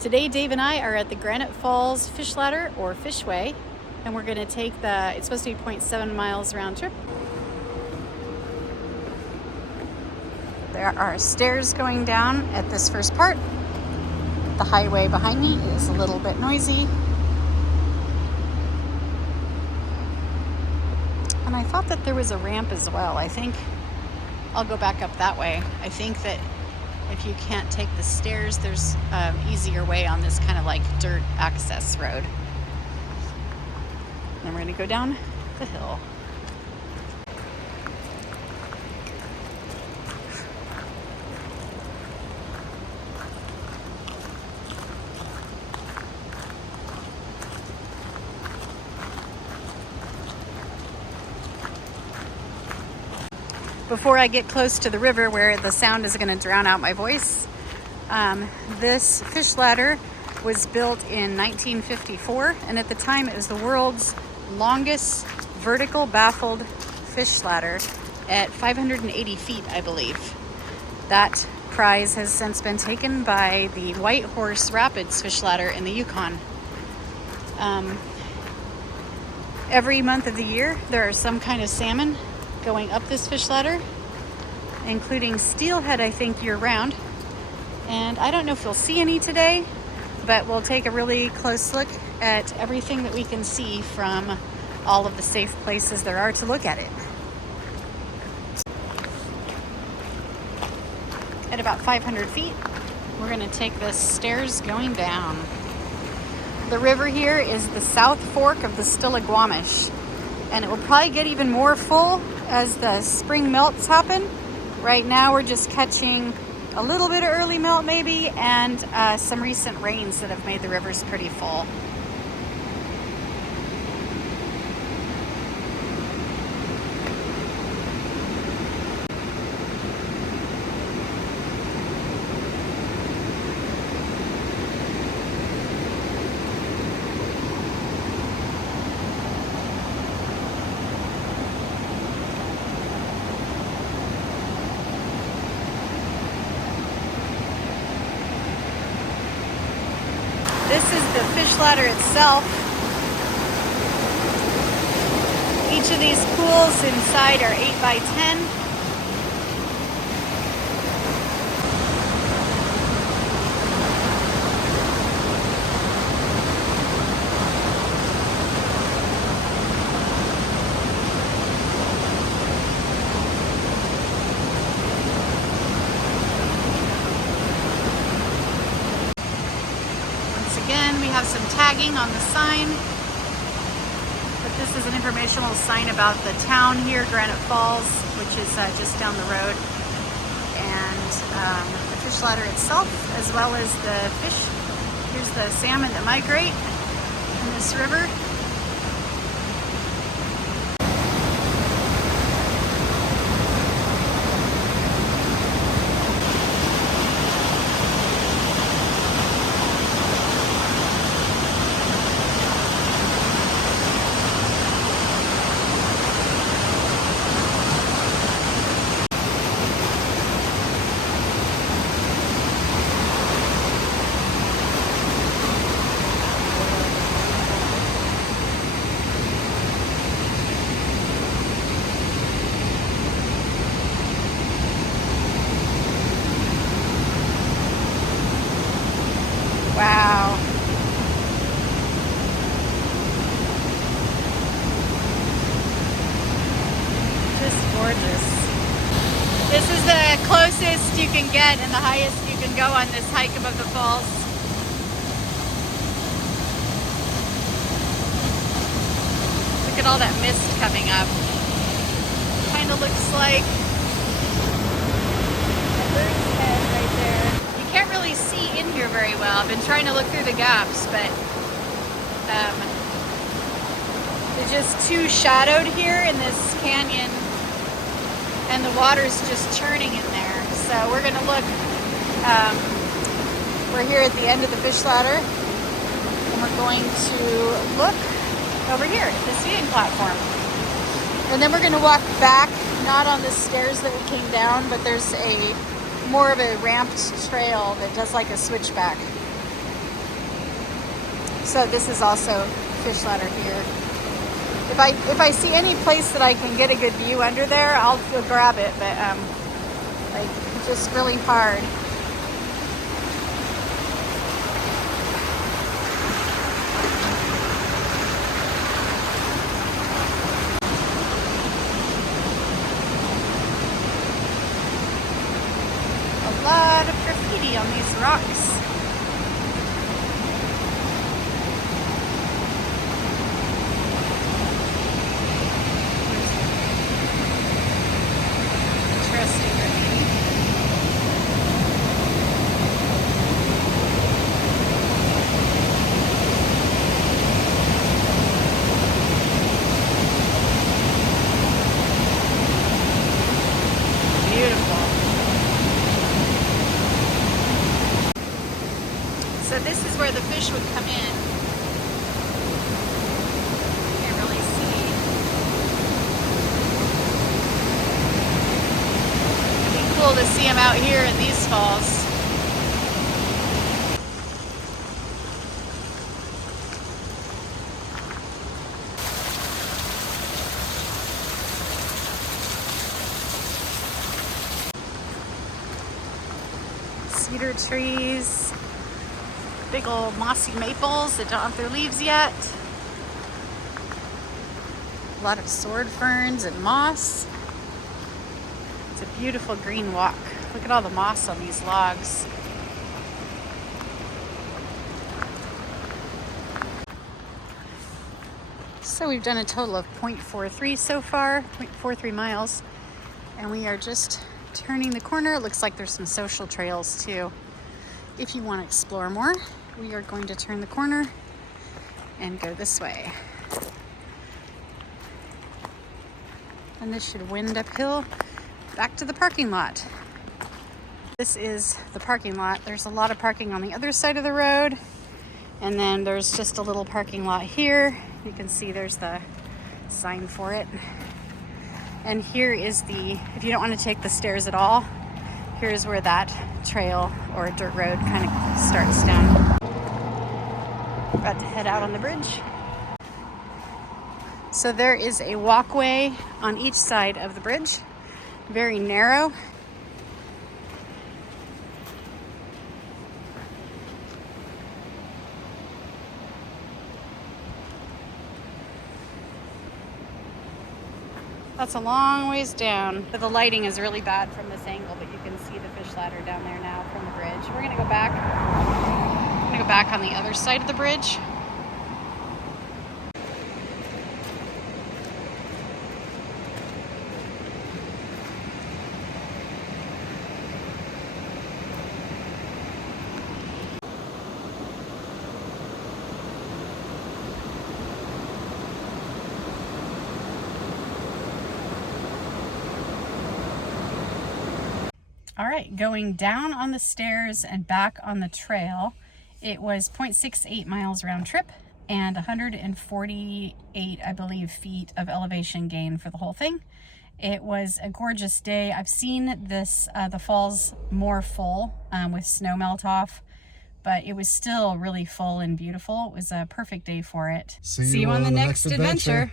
Today, Dave and I are at the Granite Falls Fish Ladder, or Fishway, and we're going to take it's supposed to be 0.7 miles round trip. There are stairs going down at this first part. The highway behind me is a little bit noisy. And I thought that there was a ramp as well. I think I'll go back up that way. I think that if you can't take the stairs, there's an easier way on this kind of like dirt access road. Then we're gonna go down the hill. Before I get close to the river where the sound is going to drown out my voice, this fish ladder was built in 1954, and at the time it was the world's longest vertical baffled fish ladder at 580 feet, I believe. That prize has since been taken by the White Horse Rapids fish ladder in the Yukon. Every month of the year, there are some kind of salmon going up this fish ladder, including steelhead, I think, year-round. And I don't know if you'll see any today, but we'll take a really close look at everything that we can see from all of the safe places there are to look at it. At about 500 feet, we're going to take the stairs going down. The river here is the South Fork of the Stillaguamish, and it will probably get even more full as the spring melts happen. Right now we're just catching a little bit of early melt maybe, and some recent rains that have made the rivers pretty full. This is the fish ladder itself. Each of these pools inside are 8 by 10. Again, we have some tagging on the sign, but this is an informational sign about the town here, Granite Falls, which is just down the road, and the fish ladder itself, as well as the fish. Here's the salmon that migrate in this river. Wow. Just gorgeous. This is the closest you can get and the highest you can go on this hike above the falls. Look at all that mist coming up. Kind of looks like a bird's head right there. Can't really see in here very well. I've been trying to look through the gaps, but it's just too shadowed here in this canyon, and the water's just churning in there. So we're gonna look, we're here at the end of the fish ladder, and we're going to look over here at this viewing platform. And then we're gonna walk back, not on the stairs that we came down, but there's more of a ramped trail that does like a switchback. So this is also fish ladder here. If I see any place that I can get a good view under there, I'll grab it, but like just really hard. A lot of graffiti on these rocks. So this is where the fish would come in. You can't really see. It'd be cool to see them out here in these falls. Cedar trees. Big old mossy maples that don't have their leaves yet. A lot of sword ferns and moss. It's a beautiful green walk. Look at all the moss on these logs. So we've done a total of 0.43 so far, 0.43 miles. And we are just turning the corner. It looks like there's some social trails too. If you want to explore more, we are going to turn the corner and go this way. And this should wind uphill back to the parking lot. This is the parking lot. There's a lot of parking on the other side of the road. And then there's just a little parking lot here. You can see there's the sign for it. And here is if you don't want to take the stairs at all, here's where that trail or dirt road kind of starts down. About to head out on the bridge. So there is a walkway on each side of the bridge, very narrow. That's a long ways down. The lighting is really bad from this angle, but you can see the fish ladder down there now from the bridge. We're gonna go back. I'm gonna go back on the other side of the bridge. All right, going down on the stairs and back on the trail, it was 0.68 miles round trip and 148, I believe, feet of elevation gain for the whole thing. It was a gorgeous day. I've seen the falls more full with snow melt off, but it was still really full and beautiful. It was a perfect day for it. See you on the next adventure.